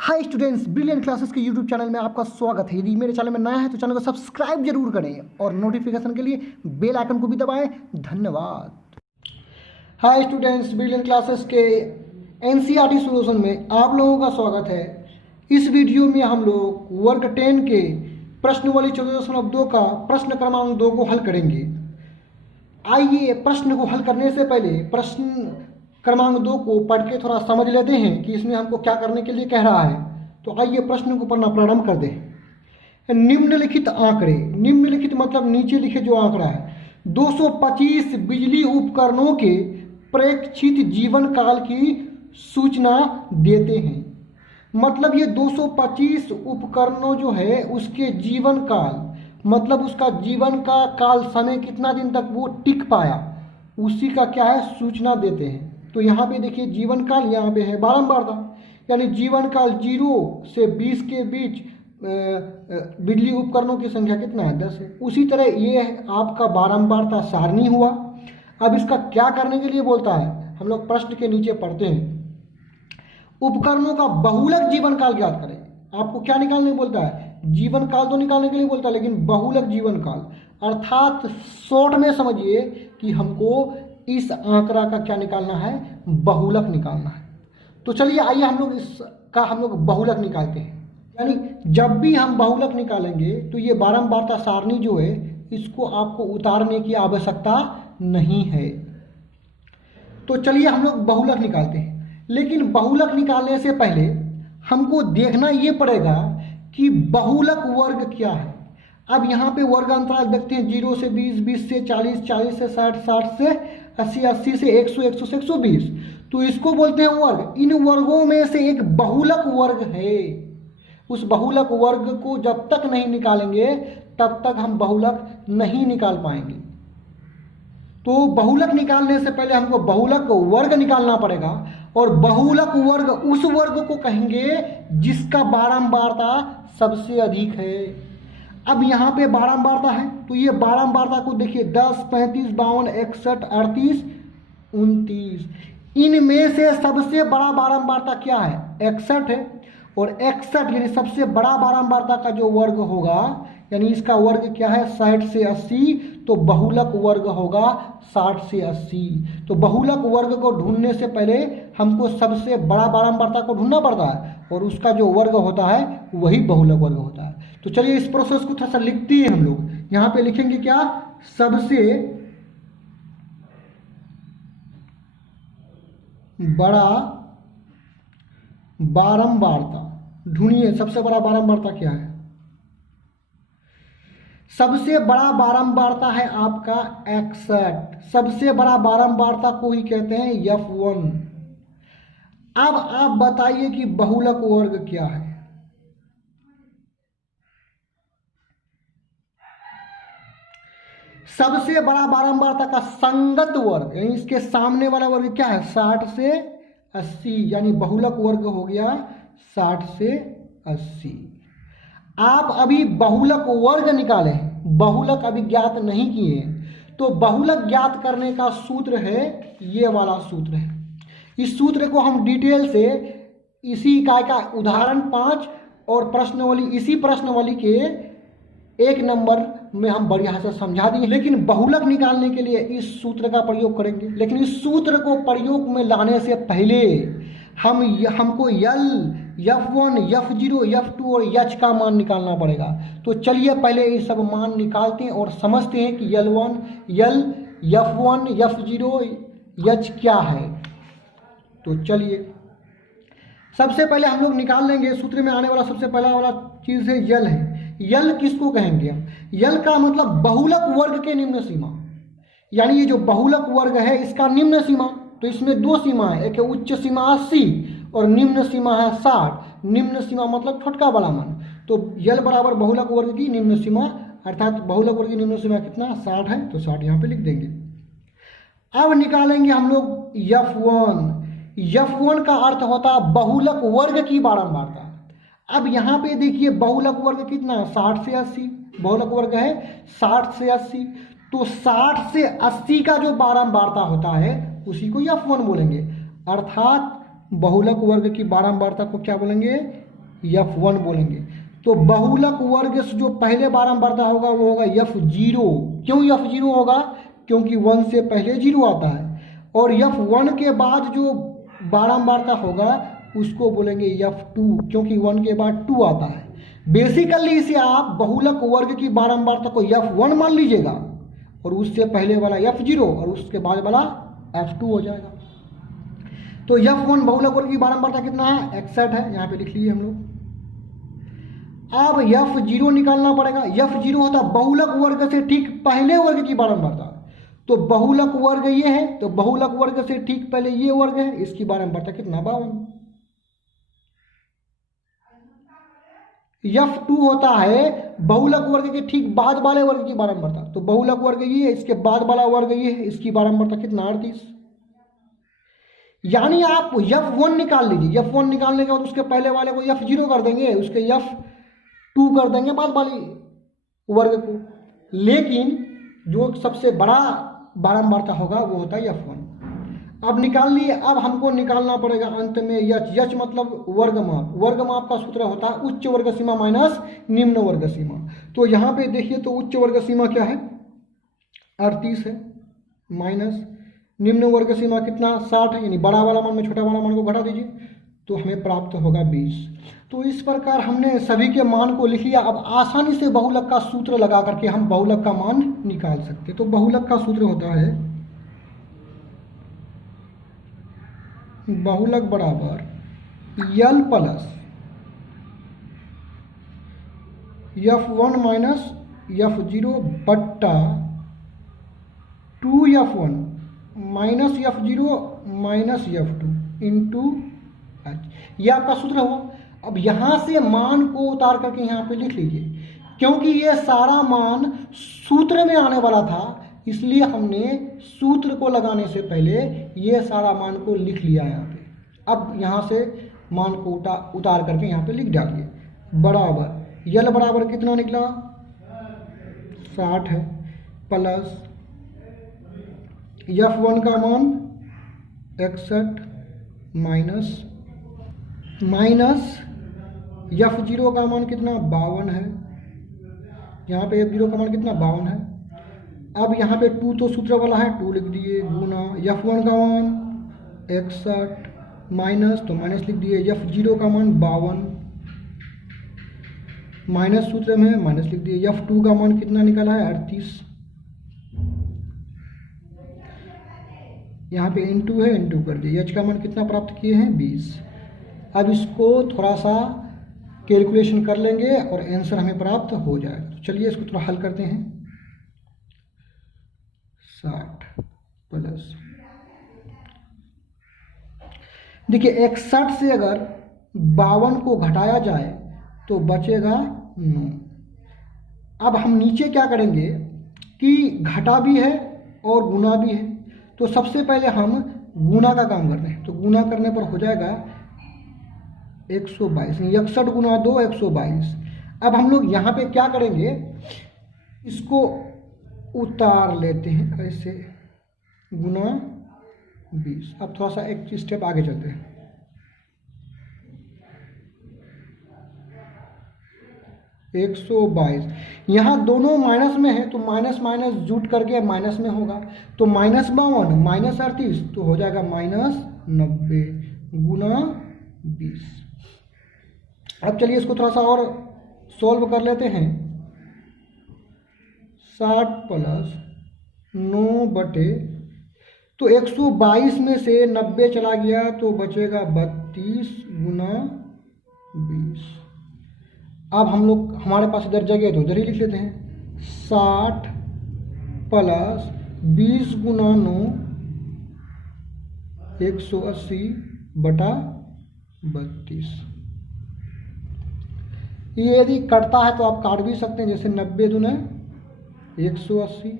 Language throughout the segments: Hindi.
हाय स्टूडेंट्स, ब्रिलियंट क्लासेस के यूट्यूब चैनल में आपका स्वागत है। यदि मेरे चैनल में नया है तो चैनल को सब्सक्राइब जरूर करें और नोटिफिकेशन के लिए बेल आइकन को भी दबाएं। धन्यवाद। हाय स्टूडेंट्स, ब्रिलियंट क्लासेस के एनसीईआरटी सॉल्यूशन में आप लोगों का स्वागत है। इस वीडियो में हम लोग वर्ग 10 के प्रश्नावली 14.2 का प्रश्न क्रमांक 2 को हल करेंगे। आइए प्रश्न को हल करने से पहले प्रश्न क्रमांक 2 को पढ़ के थोड़ा समझ लेते हैं कि इसमें हमको क्या करने के लिए कह रहा है। तो आइए प्रश्न को पढ़ना प्रारंभ कर दें। निम्नलिखित आंकड़े, निम्नलिखित मतलब नीचे लिखे जो आंकड़ा है, 225 बिजली उपकरणों के प्रेक्षित जीवन काल की सूचना देते हैं। मतलब ये 225 उपकरणों जो है उसके जीवन काल, मतलब उसका जीवन का काल समय कितना दिन तक वो टिक पाया, उसी का क्या है सूचना देते हैं। तो यहाँ पे देखिए जीवन काल यहाँ पे है बारंबारता, यानी जीवन काल 0 से 20 के बीच बिजली उपकरणों की संख्या कितना है 10 है। उसी तरह ये आपका बारंबारता सारणी हुआ। अब इसका क्या करने के लिए बोलता है, हम लोग प्रश्न के नीचे पढ़ते हैं। उपकरणों का बहुलक जीवन काल ज्ञात करें। आपको क्या निकालने बोलता है, जीवन काल तो निकालने के लिए बोलता है, लेकिन बहुलक जीवन काल अर्थात शॉर्ट में समझिए कि हमको इस आंकड़ा का क्या निकालना है, बहुलक निकालना है। तो चलिए आइए हम लोग बहुलक निकालते हैं। यानी जब भी हम बहुलक निकालेंगे तो ये बारंबारता सारणी जो है इसको आपको उतारने की आवश्यकता नहीं है। तो चलिए हम लोग बहुलक निकालते हैं, लेकिन बहुलक निकालने से पहले हमको देखना ये पड़ेगा कि बहुलक वर्ग क्या है। अब यहाँ पे वर्ग अंतराल देखते हैं, 0 से 20, 20 से 40, 40 से 60, 60 से 80, 80 से 100, 100 से 120। तो इसको बोलते हैं वर्ग। इन वर्गों में से एक बहुलक वर्ग है। उस बहुलक वर्ग को जब तक नहीं निकालेंगे तब तक हम बहुलक नहीं निकाल पाएंगे। तो बहुलक निकालने से पहले हमको बहुलक वर्ग निकालना पड़ेगा, और बहुलक वर्ग उस वर्ग को कहेंगे जिसका बारंबारता सबसे अधिक है। अब यहाँ पे बारंबारता है तो ये बारंबारता को देखिए 10, 35, 52, 61, 38, 29। इनमें से सबसे बड़ा बारंबारता क्या है, 61 है। और 61 यानी सबसे बड़ा बारंबारता का जो वर्ग होगा, यानी इसका वर्ग क्या है 60 से 80, तो बहुलक वर्ग होगा 60 से 80। तो बहुलक वर्ग को ढूंढने से पहले हमको सबसे बड़ा बारंबारता को ढूंढना पड़ता है, और उसका जो वर्ग होता है वही बहुलक वर्ग होता है। तो चलिए इस प्रोसेस को थोड़ा सा लिखते हैं हम लोग। यहाँ पे लिखेंगे क्या, सबसे बड़ा बारंबारता ढूंढिए। सबसे बड़ा बारंबारता क्या है, सबसे बड़ा बारंबारता है आपका 61। सबसे बड़ा बारंबारता को ही कहते हैं F1। अब आप बताइए कि बहुलक वर्ग क्या है। सबसे बड़ा बारंबारता का संगत वर्ग, यानी इसके सामने वाला वर्ग क्या है 60 से 80, यानी बहुलक वर्ग हो गया 60 से 80। आप अभी बहुलक वर्ग निकाले, बहुलक अभी ज्ञात नहीं किए, तो बहुलक ज्ञात करने का सूत्र है ये वाला सूत्र है। इस सूत्र को हम डिटेल से इसी इकाई का उदाहरण 5 और प्रश्नावली, इसी प्रश्नावली के 1 नंबर में हम बढ़िया से समझा दिए। लेकिन बहुलक निकालने के लिए इस सूत्र का प्रयोग करेंगे, लेकिन इस सूत्र को प्रयोग में लाने से पहले हमको F1, F0, F2 और H का मान निकालना पड़ेगा। तो चलिए पहले ये सब मान निकालते हैं और समझते हैं कि F1, F0, H क्या है। तो चलिए सबसे पहले हम लोग निकाल लेंगे, सूत्र में आने वाला सबसे पहला वाला चीज़ है यल है। यल किसको कहेंगे हम, यल का मतलब बहुलक वर्ग के निम्न सीमा, यानी ये जो बहुलक वर्ग है इसका निम्न सीमा। तो इसमें 2 सीमा है, एक है उच्च सीमा 80 और निम्न सीमा है 60। निम्न सीमा मतलब छोटका वाला मान। तो यल बराबर बहुलक वर्ग की निम्न सीमा, अर्थात बहुलक वर्ग की निम्न सीमा कितना 60 है, तो 60 यहाँ पे लिख देंगे। अब निकालेंगे हम लोग F1। F1 का अर्थ होता है बहुलक वर्ग की बारंबारता। अब यहाँ पे देखिए बहुलक वर्ग कितना है 60 से 80, बहुलक वर्ग है 60 से 80। तो 60 से 80 का जो बारंबारता होता है उसी को F1 बोलेंगे, अर्थात बहुलक वर्ग की बारंबारता को क्या बोलेंगे F1 बोलेंगे। तो बहुलक वर्ग से जो पहले बारंबारता होगा वो होगा F0। क्यों F0 होगा? क्योंकि 1 से पहले 0 आता है, और F1 के बाद जो बारंबारता होगा उसको बोलेंगे F2, क्योंकि 1 के बाद 2 आता है। बेसिकली इसे आप बहुलक वर्ग की बारंबारता को F1 मान लीजिएगा, और उससे पहले वाला F0 और उसके बाद वाला F2 हो जाएगा। तो F1 बहुलक वर्ग की बारंबारता कितना है? 61 है, यहाँ पे लिख लीजिए हम लोग। अब F0 निकालना पड़ेगा। F0 होता बहुलक वर्ग से ठीक पहले वर्ग की बारंबारता। तो बहुलक वर्ग ये है, तो बहुलक वर्ग से ठीक पहले ये वर्ग है, इसकी बारंबारता कितना? 52। F2 होता है बहुलक वर्ग के ठीक बाद वाले वर्ग की बारंबारता। तो बहुलक वर्ग ये है, इसके बाद वाला वर्ग ये है, इसकी बारंबारता कितना? 38। यानी आप F1 निकाल लीजिए। F1 निकालने के बाद उसके पहले वाले को F0 कर देंगे, उसके F2 कर देंगे बाद वाली वर्ग को। लेकिन जो सबसे बड़ा बारंबारता होगा वो होता है F1। अब निकाल लिए। अब हमको निकालना पड़ेगा अंत में यच मतलब वर्गमाप। वर्गमाप का सूत्र होता है उच्च वर्ग सीमा माइनस निम्न वर्ग सीमा। तो यहाँ पे देखिए, तो उच्च वर्ग सीमा क्या है? 38 है, माइनस निम्न वर्ग सीमा कितना? 60 है। यानी बड़ा वाला मान में छोटा वाला मान को घटा दीजिए, तो हमें प्राप्त होगा 20। तो इस प्रकार हमने सभी के मान को लिख लिया। अब आसानी से बहुलक का सूत्र लगा करके हम बहुलक का मान निकाल सकते। तो बहुलक का सूत्र होता है बहुलक बराबर L plus F1 minus F0 बट्टा 2F1 minus F0 minus F2 into H। यह आपका सूत्र हुआ। अब यहाँ से मान को उतार करके यहाँ पे लिख लीजिए। क्योंकि ये सारा मान सूत्र में आने वाला था, इसलिए हमने सूत्र को लगाने से पहले ये सारा मान को लिख लिया यहाँ पे। अब यहाँ से मान को उतार करके यहाँ पे लिख डालिए। बराबर यल बराबर कितना निकला? 60 है, प्लस F1 का मान 61 माइनस F0 का मान कितना? 52 है। यहाँ पे F0 का मान कितना? 52 है। अब यहाँ पे 2 तो सूत्र वाला है, 2 लिख दिए, गुना F1 का मान 61 माइनस, तो माइनस लिख दिए, F0 का मान 52 माइनस सूत्र में माइनस लिख दिए, F2 का मान कितना निकला है? 38। यहाँ पे इंटू है, इंटू कर दिए। H का मान कितना प्राप्त किए हैं? 20। अब इसको थोड़ा सा कैलकुलेशन कर लेंगे और आंसर हमें प्राप्त हो जाएगा। तो चलिए इसको थोड़ा हल करते हैं। 60 प्लस, देखिए 61 से अगर 52 को घटाया जाए तो बचेगा 9। अब हम नीचे क्या करेंगे कि घटा भी है और गुना भी है। तो सबसे पहले हम गुना का काम करते हैं। तो गुना करने पर हो जाएगा 122, 61 गुना 2 122। अब हम लोग यहाँ पे क्या करेंगे, इसको उतार लेते हैं ऐसे, गुना 20। अब थोड़ा सा एक स्टेप आगे चलते हैं। एक 122, यहाँ दोनों माइनस में है तो माइनस माइनस जुट करके माइनस में होगा। तो -52 माइनस 38 तो हो जाएगा -90 गुना 20। अब चलिए इसको थोड़ा सा और सॉल्व कर लेते हैं। 60 प्लस 9 बटे, तो 122 में से 90 चला गया तो बचेगा 32 गुना 20। अब हम लोग, हमारे पास इधर जगह है तो इधर ही लिख लेते हैं। 60 प्लस 20 गुना 9 180 बटा 32। ये यदि कटता है तो आप काट भी सकते हैं, जैसे 90 दूना 180,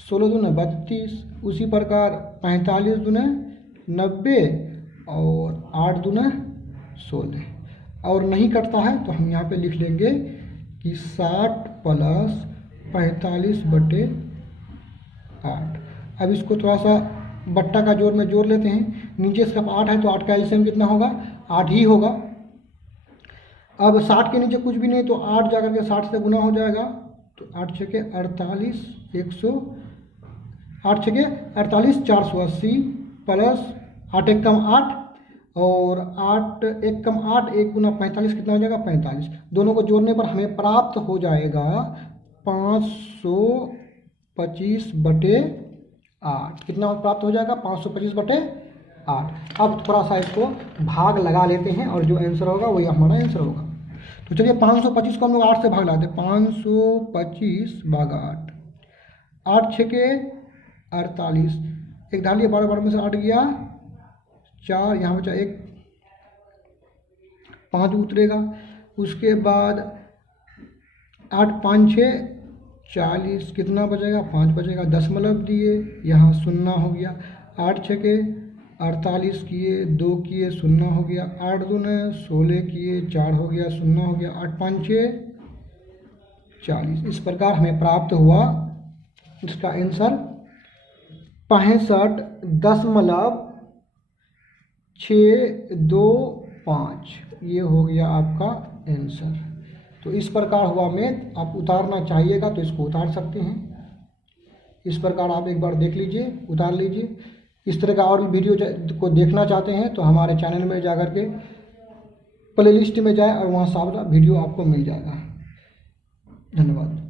16 दूना 32, उसी प्रकार 45 दूना 90 और 8 दूना 16। और नहीं कटता है तो हम यहाँ पे लिख लेंगे कि 60 प्लस 45 बटे 8। अब इसको थोड़ा सा बट्टा का जोड़ में जोड़ लेते हैं। नीचे सिर्फ 8 है तो 8 का एलसीएम कितना होगा? 8 ही होगा। अब 60 के नीचे कुछ भी नहीं, तो 8 जाकर के 60 से गुना हो जाएगा, तो 8 छके 48, 8 छके 48, 480 प्लस 8 एक कम 8 और 8 एक कम 8, 1 गुना 45 कितना हो जाएगा 45। दोनों को जोड़ने पर हमें प्राप्त हो जाएगा 525/8। कितना प्राप्त हो जाएगा 525/8। अब थोड़ा सा इसको भाग लगा लेते हैं और जो आंसर होगा वही हमारा आंसर होगा। तो चलिए 525 को हम लोग 8 से भाग लाते हैं। 525/8, 8 छके 48, एक डालिए 12 में से 8 गया 4, यहाँ बचा 1, 5 उतरेगा। उसके बाद 8 5 6 40, कितना बचेगा 5 बचेगा, दशमलव दिए, यहाँ 0 हो गया। 8 छके 48 किए, 2 किए, 0 हो गया। 8 दूने 16 किए, 4 हो गया, 0 हो गया। 8 5 6 40। इस प्रकार हमें प्राप्त हुआ इसका आंसर 65.625। ये हो गया आपका आंसर। तो इस प्रकार हुआ मैथ। आप उतारना चाहिएगा तो इसको उतार सकते हैं। इस प्रकार आप एक बार देख लीजिए, उतार लीजिए। इस तरह का और वीडियो को देखना चाहते हैं तो हमारे चैनल में जाकर के प्लेलिस्ट में जाएं और वहाँ सारा वीडियो आपको मिल जाएगा। धन्यवाद।